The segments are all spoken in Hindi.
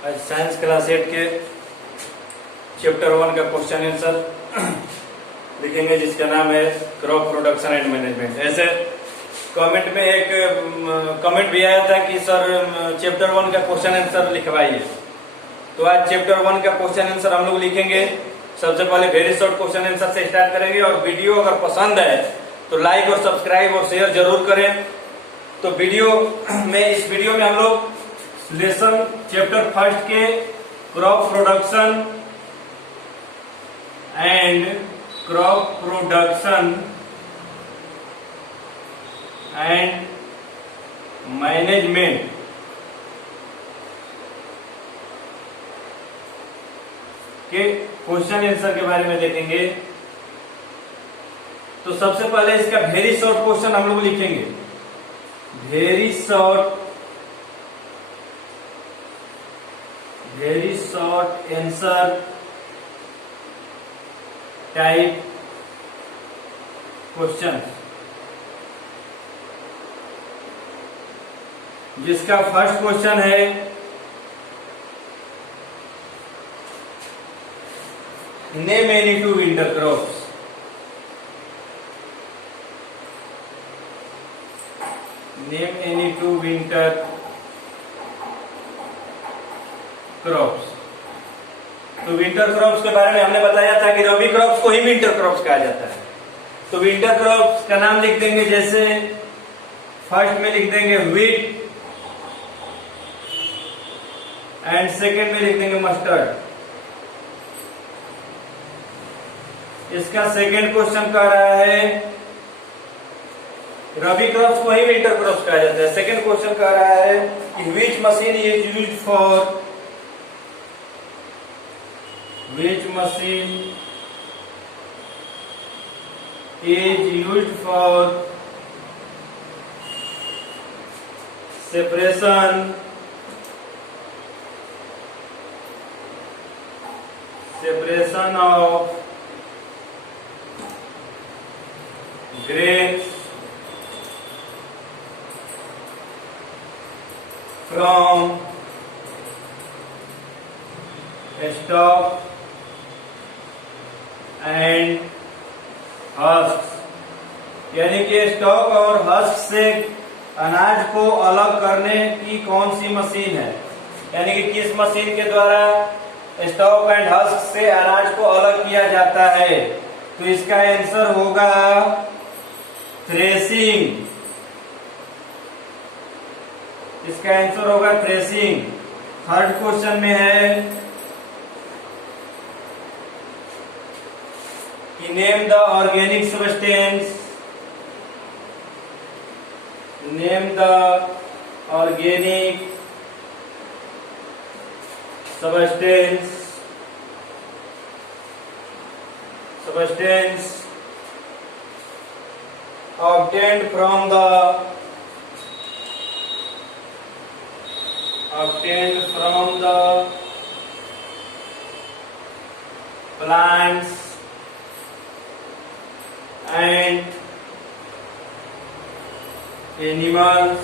आज साइंस क्लास 8 के चैप्टर 1 का क्वेश्चन आंसर लिखेंगे, जिसका नाम है क्रॉप प्रोडक्शन एंड मैनेजमेंट। ऐसे कमेंट में एक कमेंट भी आया था कि सर चैप्टर 1 का क्वेश्चन आंसर लिखवाइए, तो आज चैप्टर 1 का क्वेश्चन आंसर हम लोग लिखेंगे। सबसे पहले वेरी शॉर्ट क्वेश्चन आंसर से स्टार्ट करेंगे, और वीडियो अगर पसंद है तो लाइक और सब्सक्राइब और शेयर जरूर करें। तो इस वीडियो में हम लोग लेसन चैप्टर 1 के क्रॉप प्रोडक्शन एंड मैनेजमेंट के क्वेश्चन आंसर के बारे में देखेंगे। तो सबसे पहले इसका वेरी शॉर्ट क्वेश्चन हम लोग लिखेंगे। Very short answer type question, जिसका फर्स्ट क्वेश्चन है name any two winter crops. Name any two winter crops. तो विंटर क्रॉप्स के बारे में हमने बताया था कि रबी क्रॉप्स को ही विंटर क्रॉप्स कहा जाता है। तो विंटर क्रॉप्स का नाम लिख देंगे, जैसे फर्स्ट में लिख देंगे व्हीट एंड सेकेंड में लिख देंगे मस्टर्ड। इसका सेकेंड क्वेश्चन कह रहा है रबी क्रॉप्स को ही विंटर क्रॉप्स कहा जाता है। सेकेंड क्वेश्चन कह रहा है कि which machine is used for separation of grains from stalk and husk. यानी कि स्टॉक और हस्क से अनाज को अलग करने की कौन सी मशीन है, यानी कि किस मशीन के द्वारा स्टॉक एंड हस्क से अनाज को अलग किया जाता है। तो इसका आंसर होगा थ्रेसिंग। इसका आंसर होगा थ्रेसिंग। थर्ड क्वेश्चन में है कि name the organic substance. Name the organic substance obtained from the plants and animals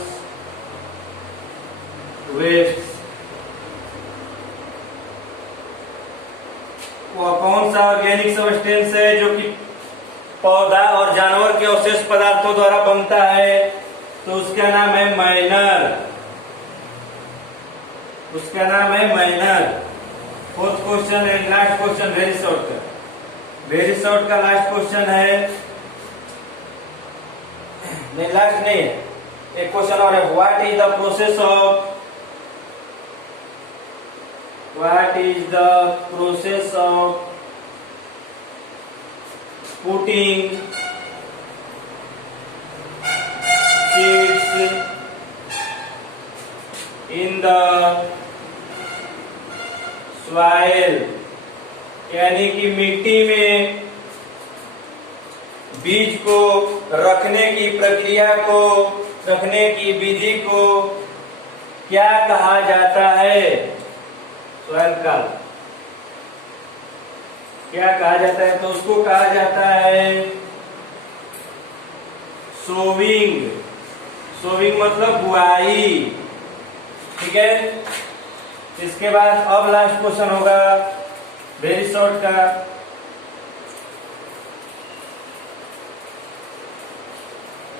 waste। वह कौन सा ऑर्गेनिक सबस्टेंस है जो कि पौधा और जानवर के अवशेष पदार्थों द्वारा बनता है? तो उसका नाम है मैनर। उसका नाम है manner. Fourth question and last question very short का। वेरी शॉर्ट का लास्ट क्वेश्चन है, नहीं लास्ट नहीं है, एक क्वेश्चन और है। What is the process of putting seeds in the soil. यानी कि मिट्टी में बीज को रखने की प्रक्रिया को, रखने की विधि को क्या कहा जाता है? सॉइल काल क्या कहा जाता है? तो उसको कहा जाता है सोविंग। सोविंग मतलब बुआई, ठीक है। इसके बाद अब लास्ट क्वेश्चन होगा वेरी शॉर्ट का।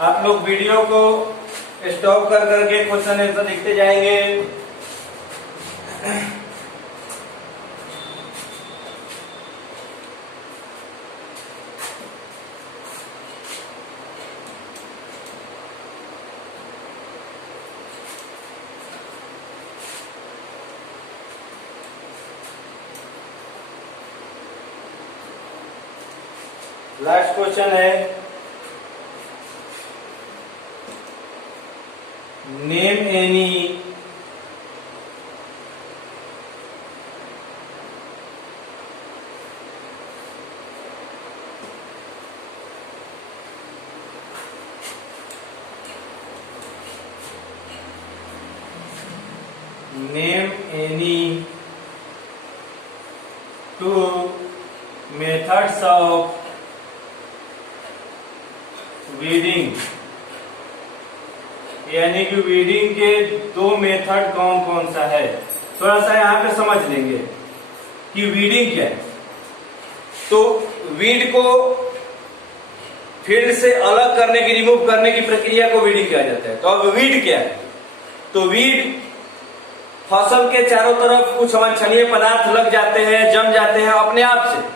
आप लोग वीडियो को स्टॉप कर करके क्वेश्चन आंसर लिखते जाएंगे। लास्ट क्वेश्चन है name any two methods of weeding, यानी कि वीडिंग के दो मेथड कौन कौन सा है। थोड़ा सा यहाँ पे समझ लेंगे कि वीडिंग क्या है। तो वीड को फील्ड से अलग करने की, रिमूव करने की प्रक्रिया को वीडिंग कहा जाता है। तो अब वीड क्या है? तो वीड फसल के चारों तरफ कुछ अवांछनीय पदार्थ लग जाते हैं, जम जाते हैं, अपने आप से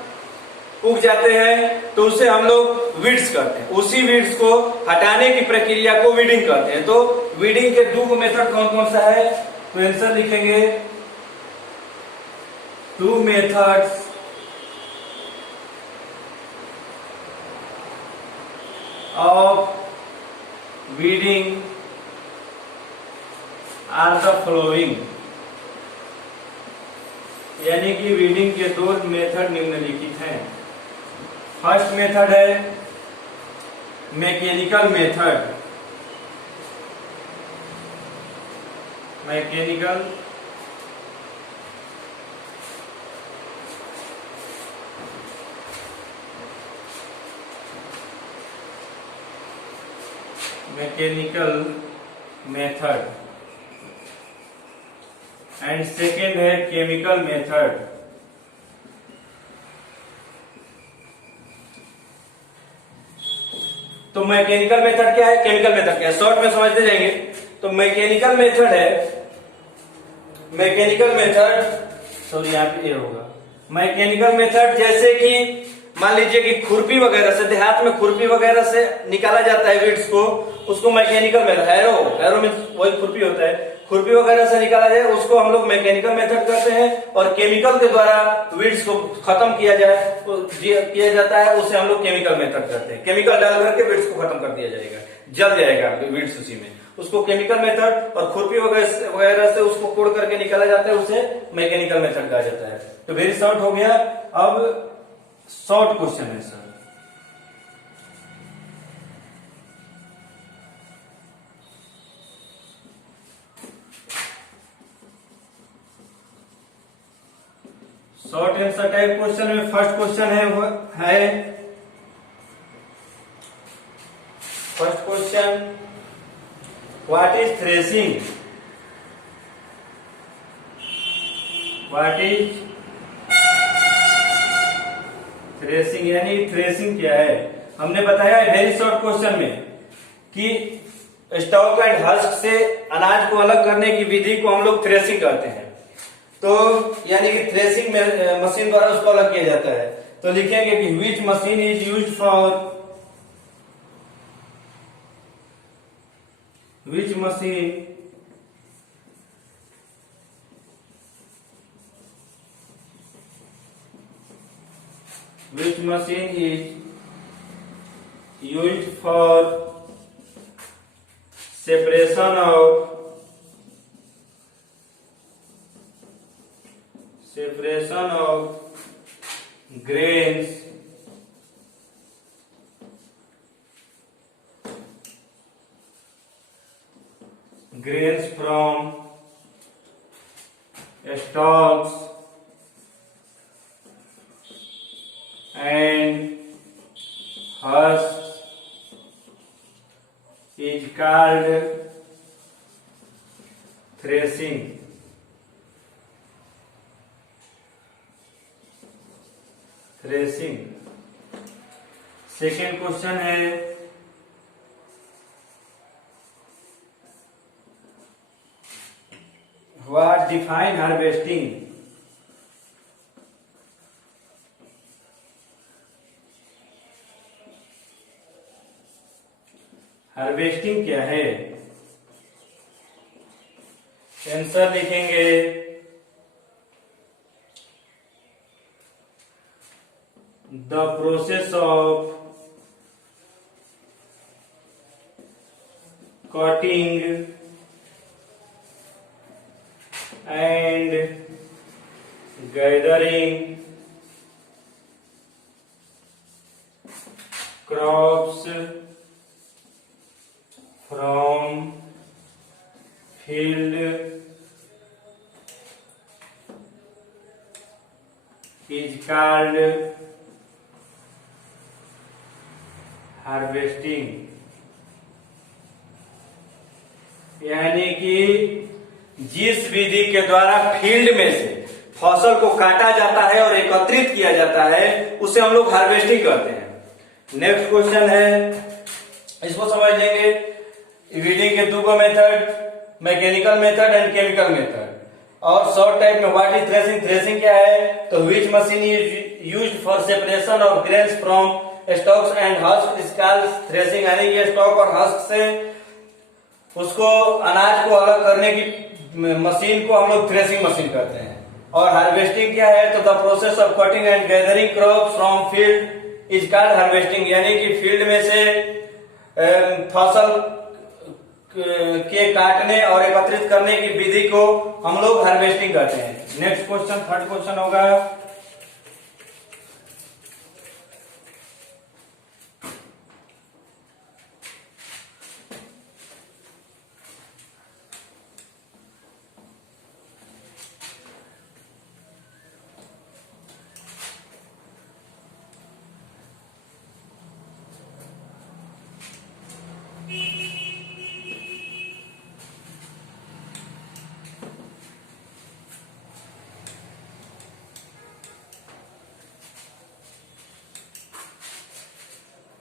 उग जाते हैं, तो उसे हम लोग वीड्स करते हैं। उसी वीड्स को हटाने की प्रक्रिया को वीडिंग करते हैं। तो वीडिंग के दो मेथड कौन कौन सा है? तो आंसर लिखेंगे 2 methods of weeding are the following, यानी कि वीडिंग के दो मेथड निम्नलिखित हैं। फर्स्ट मेथड है mechanical method. Mechanical method and second है केमिकल मेथड। तो मैकेनिकल मेथड क्या है, केमिकल मेथड क्या है, शॉर्ट में समझते जाएंगे। तो मैकेनिकल मेथड है, मैकेनिकल मेथड सॉरी यहाँ पे ये होगा मैकेनिकल मेथड, जैसे कि मान लीजिए कि खुरपी वगैरह से, देहात में खुरपी वगैरह से निकाला जाता है वीड्स को, उसको मैकेनिकल मेथड, हैरो में वही खुरपी होता है, खुरपी वगैरह से निकाला जाए उसको हम लोग मैकेनिकल मेथड करते हैं। और केमिकल के द्वारा वीड्स को खत्म किया जाता है, उसे हम लोग केमिकल मेथड करते हैं। केमिकल डाल करके वीड्स को खत्म कर दिया जाएगा, जल जाएगा वीड्स उसी में, उसको केमिकल मेथड। और खुरपी वगैरह से उसको कोड़ करके निकाला जाता है, उसे मैकेनिकल मेथड कहा जाता है। तो वेरी शॉर्ट हो गया। अब शॉर्ट क्वेश्चन है sir, short answer type question में फर्स्ट क्वेश्चन है first question, what is threshing? What is threshing, यानी थ्रेसिंग क्या है? हमने बताया वेरी शॉर्ट क्वेश्चन में कि स्टॉक एंड हस्क से अनाज को अलग करने की विधि को हम लोग थ्रेसिंग कहते हैं। तो यानी कि थ्रेसिंग मशीन द्वारा उसको अलग किया जाता है। तो लिखेंगे कि विच machine is used for, which machine is used for separation of grains from stalks and husks is called threshing. Threshing. Second question है व्हाट डिफाइन हार्वेस्टिंग। हार्वेस्टिंग क्या है? आंसर लिखेंगे the process of cutting and gathering crops from field is called harvesting। यानी कि जिस विधि के द्वारा फील्ड में से फसल को काटा जाता है और एकत्रित किया जाता है उसे हम लोग हार्वेस्टिंग कहते हैं। नेक्स्ट क्वेश्चन है, इसको समझ लेंगे। वीडिंग के दो method, mechanical method and chemical method. और शॉर्ट टाइप में व्हाट इज थ्रेसिंग। थ्रेसिंग क्या है? तो विच machine is used for separation of grains from stocks and husk is called threshing. यानी कि स्टॉक और हस्क से उसको अनाज को अलग करने की मशीन को हम लोग थ्रेसिंग मशीन कहते हैं। और हार्वेस्टिंग क्या है? तो the process of cutting and gathering crop from field is called harvesting. यानी कि फील्ड में से फसल के काटने और एकत्रित करने की विधि को हम लोग हार्वेस्टिंग कहते हैं। नेक्स्ट क्वेश्चन, थर्ड क्वेश्चन होगा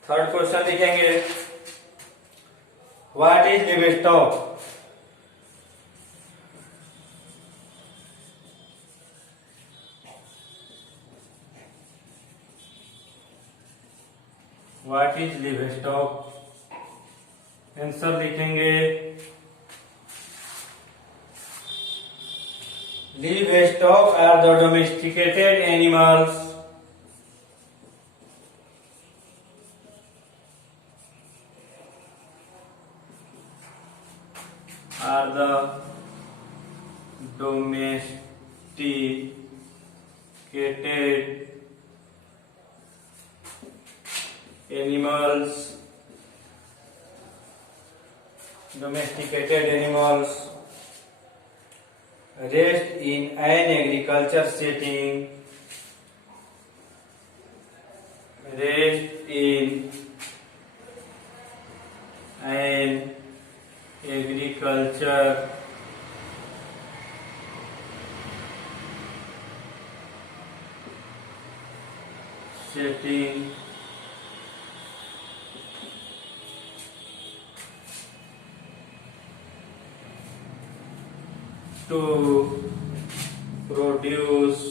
थर्ड क्वेश्चन लिखेंगे what is livestock. What is livestock. Answer लिखेंगे livestock are the domesticated animals are the domesticated animals raised in an agriculture setting, raised in an agriculture setting to produce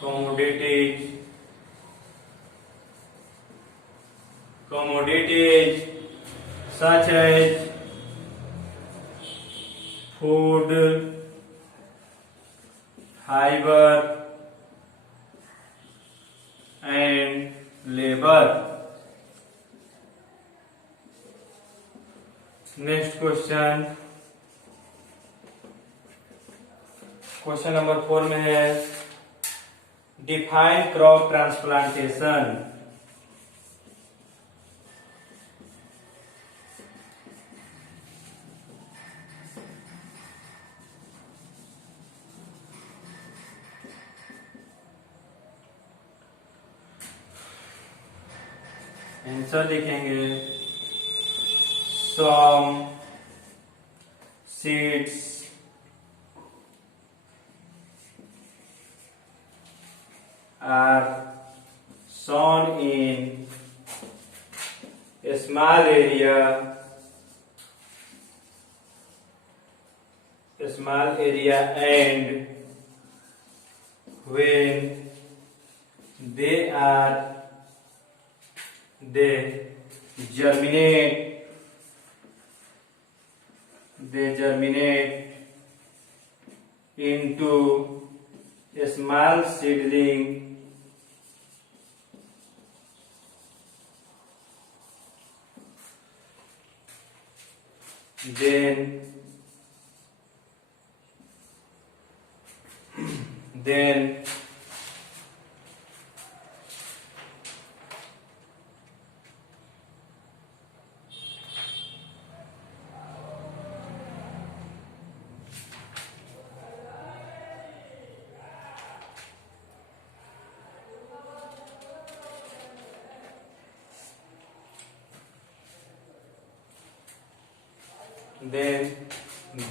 commodities such as food, fiber and labor। Next question, question number 4 में है डिफाइन क्रॉप ट्रांसप्लांटेशन। आंसर लिखेंगे some seeds are sown in a small area and when they germinate into a small seedling, then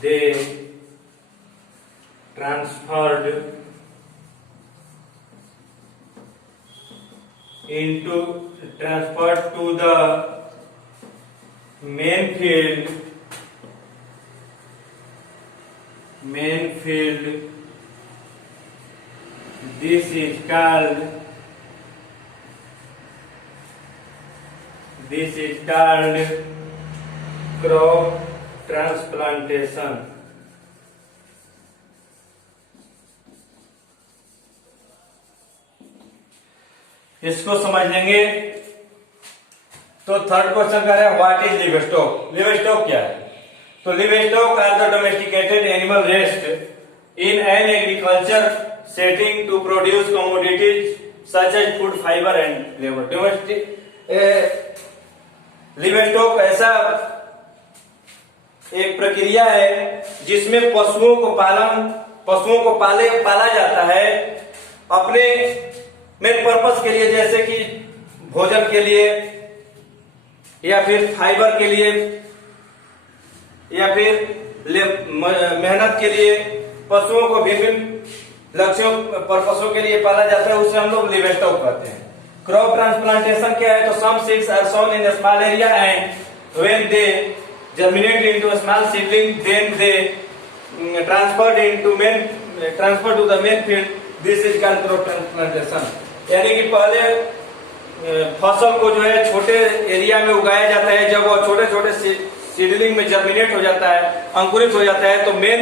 they transferred to the main field. This is called crop transplantation. इसको समझ लेंगे तो थर्ड क्वेश्चन का है व्हाट इज लिवस्टॉक। लिवस्टॉक क्या है? तो livestock are the domesticated animal raised in an agriculture setting to produce commodities such as food, fibre and labour. Livestock ऐसा एक प्रक्रिया है जिसमें पशुओं को पाला जाता है अपने मेन पर्पस के लिए, जैसे कि भोजन के लिए या फिर फाइबर के लिए या फिर मेहनत के लिए। पशुओं को विभिन्न लक्ष्यों पर्पसों के लिए पाला जाता है, उसे हम लोग लिवस्टॉक कहते हैं। क्रॉप ट्रांसप्लांटेशन क्या है? तो some seeds are sown in small area and when they germinate into a small seedling, then they transferred to the main field. This is called crop transplantation. यानी कि पहले फसल को जो है छोटे एरिया में उगाया जाता है, जब वो छोटे सीडलिंग में जर्मिनेट हो जाता है, अंकुरित हो जाता है, तो मेन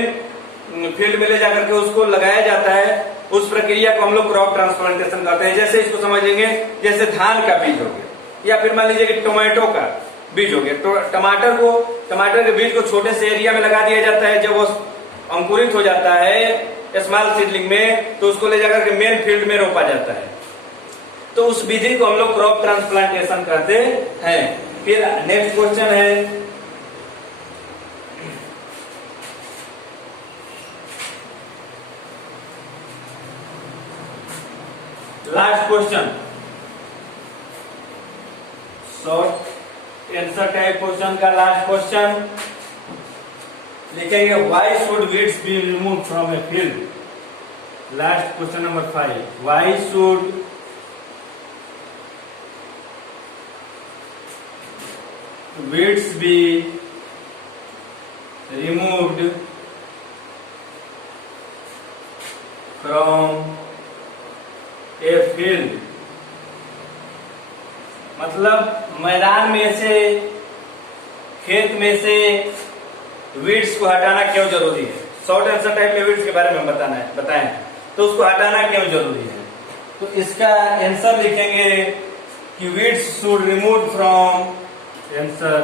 फील्ड में ले जाकर के उसको लगाया जाता है। उस प्रक्रिया को हम लोग क्रॉप ट्रांसप्लांटेशन करते हैं। जैसे इसको समझेंगे, जैसे धान का बीज हो गया या फिर मान लीजिए कि टोमेटो का बीज हो गया। तो टमाटर के बीज को छोटे से एरिया में लगा दिया जाता है। जब वो अंकुरित हो जाता है स्मॉल सीडलिंग में, तो उसको ले जाकर के मेन फील्ड में रोपा जाता है। तो उस विधि को हम लोग क्रॉप ट्रांसप्लांटेशन करते हैं। फिर नेक्स्ट क्वेश्चन है, last question, short answer type question का लास्ट क्वेश्चन लिखेंगे, why should weeds be remove from a field. Last question number 5, why should weeds be removed from a field। मतलब मैदान में से, खेत में से वीड्स को हटाना क्यों जरूरी है? शॉर्ट आंसर टाइप में वीड्स के बारे में बताएं तो उसको हटाना क्यों जरूरी है? तो इसका आंसर लिखेंगे कि weeds should remove from, answer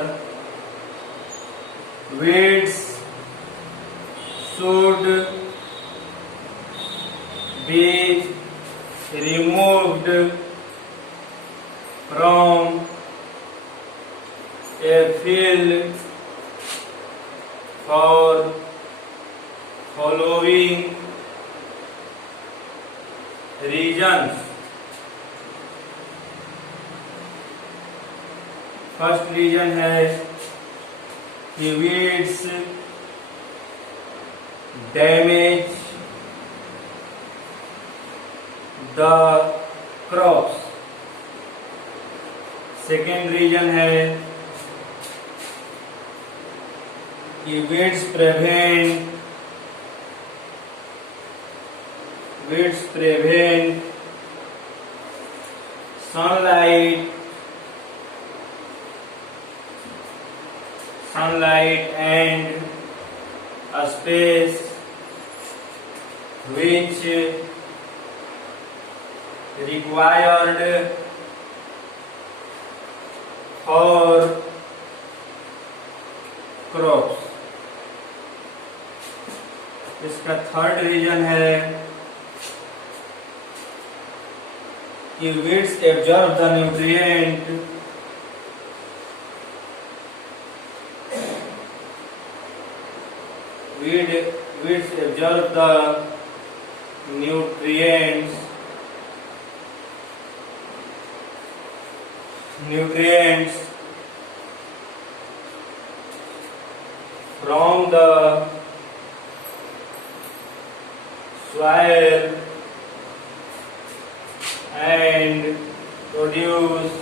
weeds should be removed from a field for following reasons। First reason है कि weeds damage the crops. Second reason है कि weeds prevent sunlight and space which required for crops। इसका थर्ड रीजन है कि weeds absorb the nutrient weeds absorb the nutrients from the soil and produce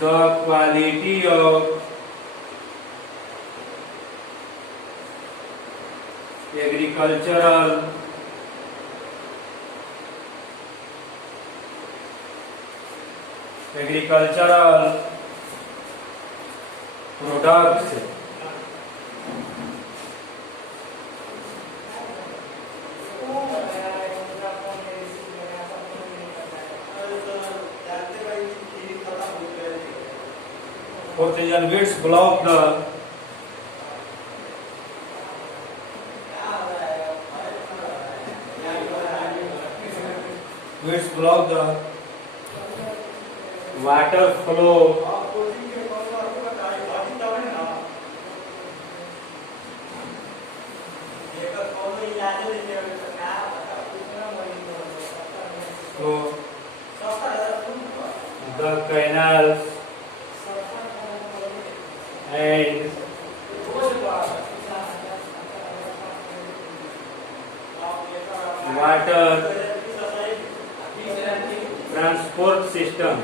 the quality of agricultural products। Fourth reason, weeds block the water flow the canals and water transport system।